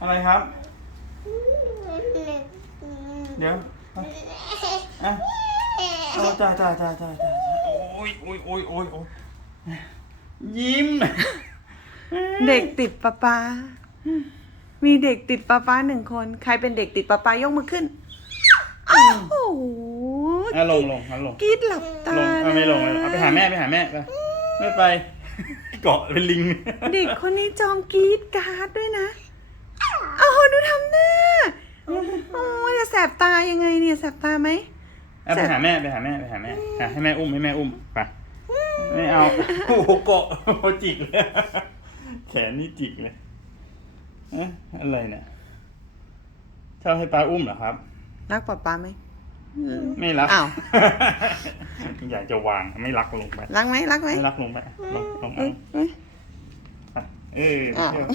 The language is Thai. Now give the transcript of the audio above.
อะไรครับ เดี๋ยวอะโอ้ตายตายตายตายตายโอ้ยโอ้ยโอ้ยโอ้ยโอ้ยยิ้ม เด็กติดปะป๊ามีเด็กติดปะป๊าหนึ่งคน ใครเป็นเด็กติดปะป๊ายกมือขึ้น อ้าวโอ้โหอะลงลงอะลงกรีดหลับตาลงเอาไม่ลงเลยเอาไปหาแม่ไปหาแม่ไปไม่ไป เกาะเป็นลิง เด็กคนนี้จอมกรีดการ์ดด้วยนะอ้าวดูทำหน้า โอ้ยจะแส บตายังไงเนี่ยแสบตาไหม เอาไปหาแม่ไปหาแม่ไปหาแม่หาให้แม่อุ้มให้แม่อุ้มไปไม่เอาโอ้โหเกาะโอ้โหจิกเลยแขนนี่จิกเลยเอ๊ะอะไรเนี่ยชอบให้ปลาอุ้มเหรอครับ รักปะป๊าไหม ไม่รักอ้าว อยากจะวางไม่รักลงไปรักไหมรักไหมไม่รักลงไปลงลงเอ้เอายเอ้ยไปเอออ้าว เที่ยว